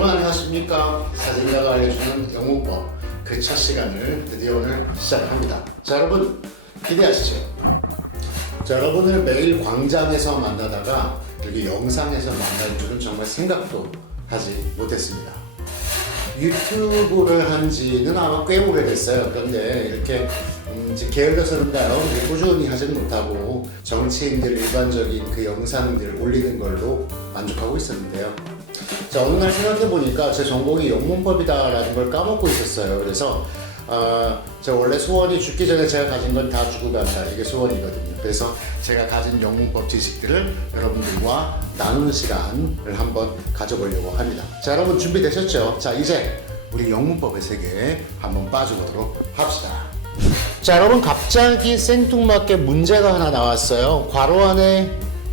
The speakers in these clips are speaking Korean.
여러분 안녕하십니까? 사진가가 알려주는 영문법 그 첫 시간을 드디어 오늘 시작합니다. 자, 여러분 기대하시죠? 자, 여러분을 매일 광장에서 만나다가 이렇게 영상에서 만날 줄은 정말 생각도 하지 못했습니다. 유튜브를 한 지는 아마 꽤 오래됐어요. 그런데 이렇게 이제 게을러서는가요? 꾸준히 하지는 못하고 정치인들 일반적인 그 영상들 올리는 걸로 만족하고 있었는데요. 자, 어느 날 생각해보니까 제 전공이 영문법이다라는 걸 까먹고 있었어요. 그래서 제가 원래 소원이 죽기 전에 제가 가진 건 다 주고 간다, 이게 소원이거든요. 그래서 제가 가진 영문법 지식들을 여러분들과 나누는 시간을 한번 가져보려고 합니다. 자, 여러분 준비되셨죠? 자, 이제 우리 영문법의 세계에 한번 빠져보도록 합시다. 자, 여러분 갑자기 생뚱맞게 문제가 하나 나왔어요. 괄호 안에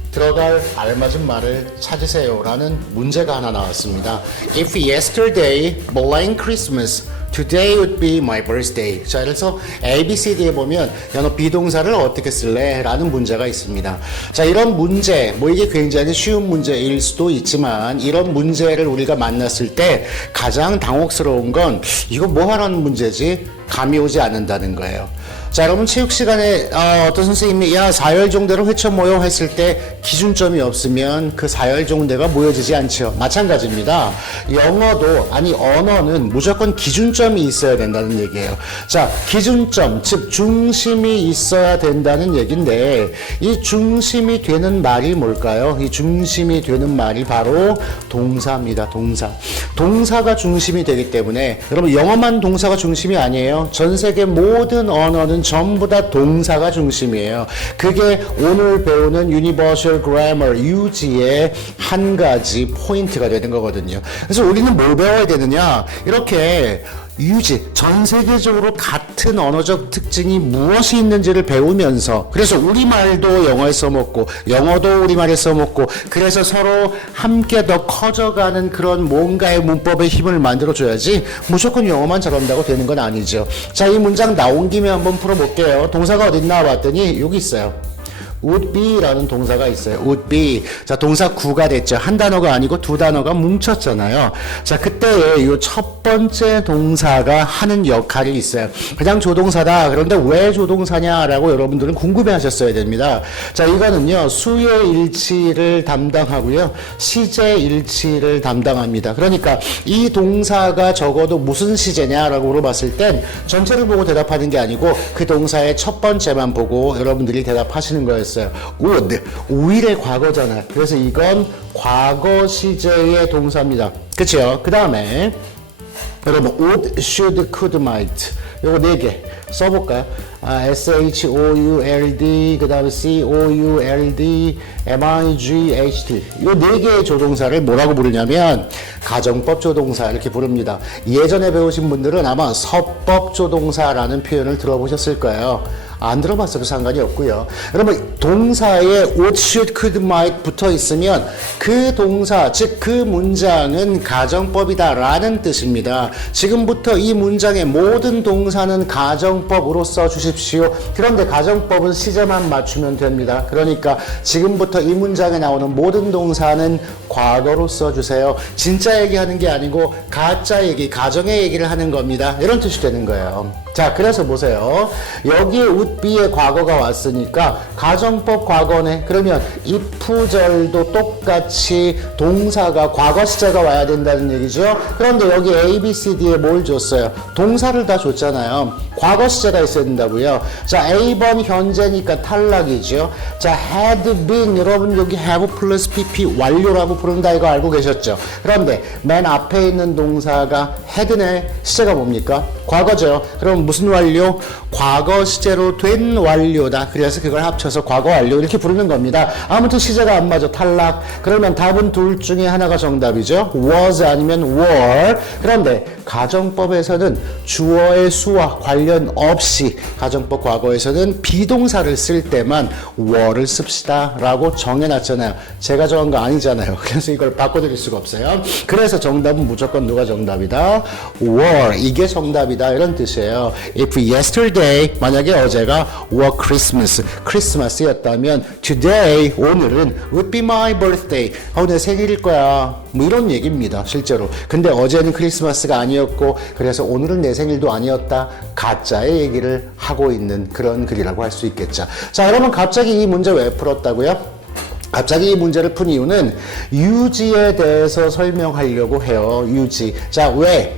들어갈 알맞은 말을 찾으세요 라는 문제가 하나 나왔습니다. If yesterday blank Christmas, today would be my birthday. 자, 그래서 ABCD에 보면 연어 비동사를 어떻게 쓸래? 라는 문제가 있습니다. 자, 이런 문제, 뭐 이게 굉장히 쉬운 문제일 수도 있지만 이런 문제를 우리가 만났을 때 가장 당혹스러운 건 이거 뭐 하라는 문제지? 감이 오지 않는다는 거예요. 자, 여러분 체육 시간에 어떤 선생님이 야 사열종대로 회쳐 모여 했을 때 기준점이 없으면 그 사열종대가 모여지지 않죠. 마찬가지입니다. 영어도 아니 언어는 무조건 기준점이 있어야 된다는 얘기예요. 자, 기준점 즉 중심이 있어야 된다는 얘기인데 이 중심이 되는 말이 뭘까요? 이 중심이 되는 말이 바로 동사입니다. 동사. 동사가 중심이 되기 때문에 여러분 영어만 동사가 중심이 아니에요. 전 세계 모든 언어는 전부 다 동사가 중심이에요. 그게 오늘 배우는 Universal Grammar, UG의 한 가지 포인트가 되는 거거든요. 그래서 우리는 뭘 배워야 되느냐? 이렇게 유지, 전 세계적으로 같은 언어적 특징이 무엇이 있는지를 배우면서 그래서 우리말도 영어에 써먹고 영어도 우리말에 써먹고 그래서 서로 함께 더 커져가는 그런 뭔가의 문법의 힘을 만들어줘야지 무조건 영어만 잘한다고 되는 건 아니죠. 자, 이 문장 나온 김에 한번 풀어볼게요. 동사가 어딨나 봤더니 여기 있어요. would be 라는 동사가 있어요. would be. 자, 동사 구가 됐죠. 한 단어가 아니고 두 단어가 뭉쳤잖아요. 자, 그때에 이 첫 번째 동사가 하는 역할이 있어요. 그냥 조동사다. 그런데 왜 조동사냐라고 여러분들은 궁금해 하셨어야 됩니다. 자, 이거는요, 수의 일치를 담당하고요, 시제 일치를 담당합니다. 그러니까 이 동사가 적어도 무슨 시제냐라고 물어봤을 땐 전체를 보고 대답하는 게 아니고 그 동사의 첫 번째만 보고 여러분들이 대답하시는 거예요. would, will의 과거잖아요. 그래서 이건 과거 시제의 동사입니다. 그쵸? 그 다음에 여러분 would, should, could, might 요거 4개 써볼까요? should, 그 다음에 could, might, 요 4개의 조동사를 뭐라고 부르냐면 가정법 조동사 이렇게 부릅니다. 예전에 배우신 분들은 아마 서법 조동사라는 표현을 들어보셨을 거예요. 안 들어봤어도 상관이 없고요. 여러분 동사에 would, should, could, might 붙어 있으면 그 동사 즉 그 문장은 가정법이다 라는 뜻입니다. 지금부터 이 문장의 모든 동사는 가정법으로 써주십시오. 그런데 가정법은 시제만 맞추면 됩니다. 그러니까 지금부터 이 문장에 나오는 모든 동사는 과거로 써주세요. 진짜 얘기하는 게 아니고 가짜 얘기, 가정의 얘기를 하는 겁니다. 이런 뜻이 되는 거예요. 자, 그래서 보세요. 여기에 would be의 과거가 왔으니까 가정법 과거네. 그러면 if절도 똑같이 동사가 과거 시제가 와야 된다는 얘기죠. 그런데 여기 A, B, C, D에 뭘 줬어요? 동사를 다 줬잖아요. 과거 시제가 있어야 된다고요. 자, A번 현재니까 탈락이죠. 자, had been, 여러분 여기 have 플러스 PP 완료라고 부른다 이거 알고 계셨죠? 그런데 맨 앞에 있는 동사가 had네. 시제가 뭡니까? 과거죠. 그럼 무슨 완료? 과거 시제로 된 완료다. 그래서 그걸 합쳐서 과거 완료 이렇게 부르는 겁니다. 아무튼 시제가 안 맞아. 탈락. 그러면 답은 둘 중에 하나가 정답이죠. was 아니면 were. 그런데 가정법에서는 주어의 수와 관련 없이 가정법 과거에서는 비동사를 쓸 때만 were를 씁시다 라고 정해놨잖아요. 제가 정한 거 아니잖아요. 그래서 이걸 바꿔드릴 수가 없어요. 그래서 정답은 무조건 누가 정답이다? were. 이게 정답이다 이런 뜻이에요. If yesterday, 만약에 어제가 together가 were Christmas, 크리스마스였다면 today, 오늘은 would be my birthday. 내 생일일 거야. 뭐 이런 얘기입니다, 실제로. 근데 어제는 크리스마스가 아니었고 그래서 오늘은 내 생일도 아니었다. 가짜의 얘기를 하고 있는 그런 글이라고 할 수 있겠죠. 자, 여러분 갑자기 이 문제 왜 풀었다고요? 갑자기 이 문제를 푼 이유는 유지에 대해서 설명하려고 해요. 유지. 자, 왜?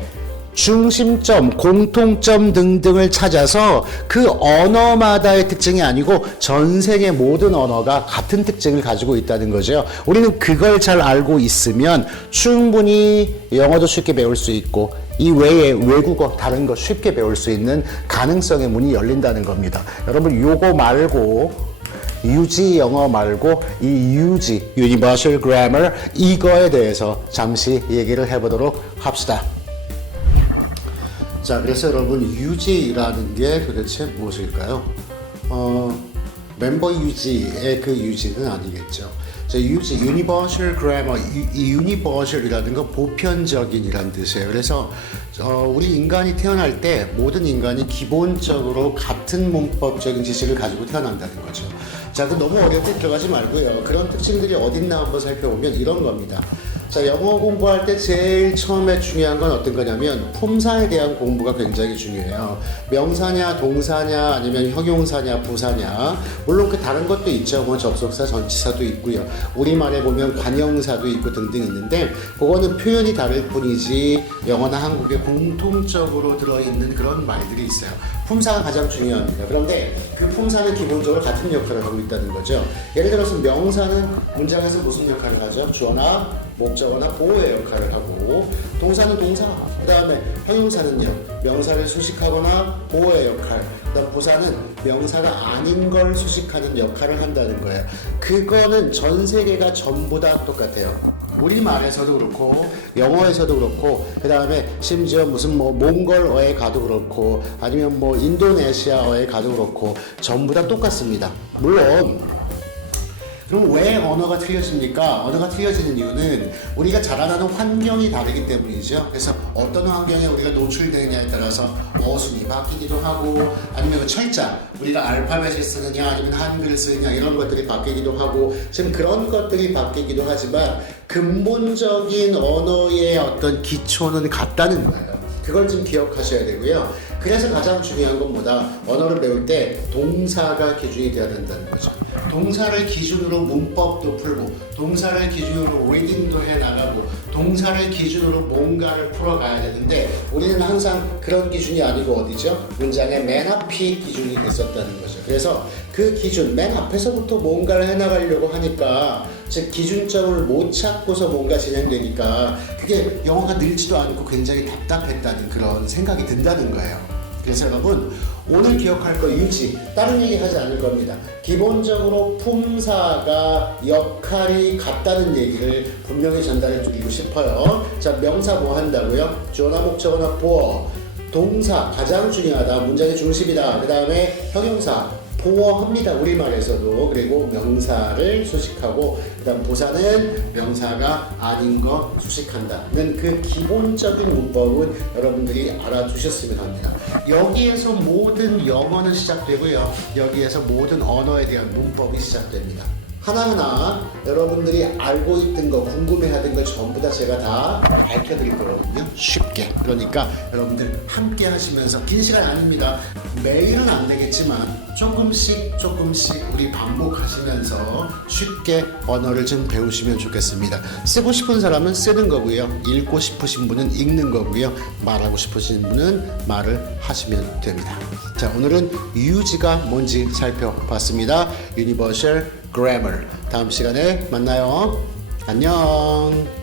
중심점, 공통점 등등을 찾아서 그 언어마다의 특징이 아니고 전 세계 모든 언어가 같은 특징을 가지고 있다는 거죠. 우리는 그걸 잘 알고 있으면 충분히 영어도 쉽게 배울 수 있고 이 외에 외국어 다른 거 쉽게 배울 수 있는 가능성의 문이 열린다는 겁니다. 여러분 요거 말고 유지 영어 말고 이 유지 Universal Grammar 이거에 대해서 잠시 얘기를 해보도록 합시다. 자, 그래서 여러분 유지라는 게 도대체 무엇일까요? 멤버 유지의 그 유지는 아니겠죠. 자, 유지, Universal Grammar, 이 Universal이라는 건 보편적인이라는 뜻이에요. 그래서 우리 인간이 태어날 때 모든 인간이 기본적으로 같은 문법적인 지식을 가지고 태어난다는 거죠. 자, 그 너무 어렵게 들어가지 말고요. 그런 특징들이 어딨나 한번 살펴보면 이런 겁니다. 자, 영어 공부할 때 제일 처음에 중요한 건 어떤 거냐면 품사에 대한 공부가 굉장히 중요해요. 명사냐, 동사냐, 아니면 형용사냐, 부사냐. 물론 그 다른 것도 있죠. 뭐 접속사, 전치사도 있고요. 우리말에 보면 관형사도 있고 등등 있는데 그거는 표현이 다를 뿐이지 영어나 한국에 공통적으로 들어있는 그런 말들이 있어요. 품사가 가장 중요합니다. 그런데 그 품사는 기본적으로 같은 역할을 하고 있다는 거죠. 예를 들어서 명사는 문장에서 무슨 역할을 하죠? 주어나 목적어나 보호의 역할을 하고, 동사는 동사, 그 다음에 형용사는요 명사를 수식하거나 보호의 역할, 그 다음 부사는 명사가 아닌 걸 수식하는 역할을 한다는 거예요. 그거는 전 세계가 전부 다 똑같아요. 우리말에서도 그렇고 영어에서도 그렇고 그 다음에 심지어 무슨 뭐 몽골어에 가도 그렇고 아니면 뭐 인도네시아어에 가도 그렇고 전부 다 똑같습니다. 물론 그럼 왜 언어가 틀려집니까? 언어가 틀려지는 이유는 우리가 자라나는 환경이 다르기 때문이죠. 그래서 어떤 환경에 우리가 노출되느냐에 따라서 어순이 바뀌기도 하고 아니면 철자, 우리가 알파벳을 쓰느냐 아니면 한글을 쓰느냐 이런 것들이 바뀌기도 하고 지금 그런 것들이 바뀌기도 하지만 근본적인 언어의 어떤 기초는 같다는 거예요. 그걸 좀 기억하셔야 되고요. 그래서 가장 중요한 건 뭐다? 언어를 배울 때 동사가 기준이 되어야 된다는 거죠. 동사를 기준으로 문법도 풀고 동사를 기준으로 리딩도 해나가고 동사를 기준으로 뭔가를 풀어가야 되는데 우리는 항상 그런 기준이 아니고 어디죠? 문장의 맨 앞이 기준이 됐었다는 거죠. 그래서 그 기준, 맨 앞에서부터 뭔가를 해나가려고 하니까 즉 기준점을 못 찾고서 뭔가 진행되니까 그게 영어가 늘지도 않고 굉장히 답답했다는 그런 생각이 든다는 거예요. 그래서 여러분 오늘 기억할 거 유지, 다른 얘기 하지 않을 겁니다. 기본적으로 품사가 역할이 같다는 얘기를 분명히 전달해 드리고 싶어요. 자, 명사 뭐 한다고요? 주어나 목적어나 보어. 동사 가장 중요하다. 문장의 중심이다. 그 다음에 형용사 보어합니다. 우리말에서도. 그리고 명사를 수식하고 그 다음 부사는 명사가 아닌 거 수식한다는 그 기본적인 문법은 여러분들이 알아두셨으면 합니다. 여기에서 모든 영어는 시작되고요. 여기에서 모든 언어에 대한 문법이 시작됩니다. 하나하나 여러분들이 알고 있던 거, 궁금해하던 거 전부 다 제가 다 밝혀드릴 거거든요. 쉽게. 그러니까 여러분들 함께 하시면서 긴 시간 아닙니다. 매일은 안 되겠지만 조금씩 우리 반복하시면서 쉽게 언어를 좀 배우시면 좋겠습니다. 쓰고 싶은 사람은 쓰는 거고요. 읽고 싶으신 분은 읽는 거고요. 말하고 싶으신 분은 말을 하시면 됩니다. 자, 오늘은 유지가 뭔지 살펴봤습니다. Universal Grammar. 다음 시간에 만나요. 안녕.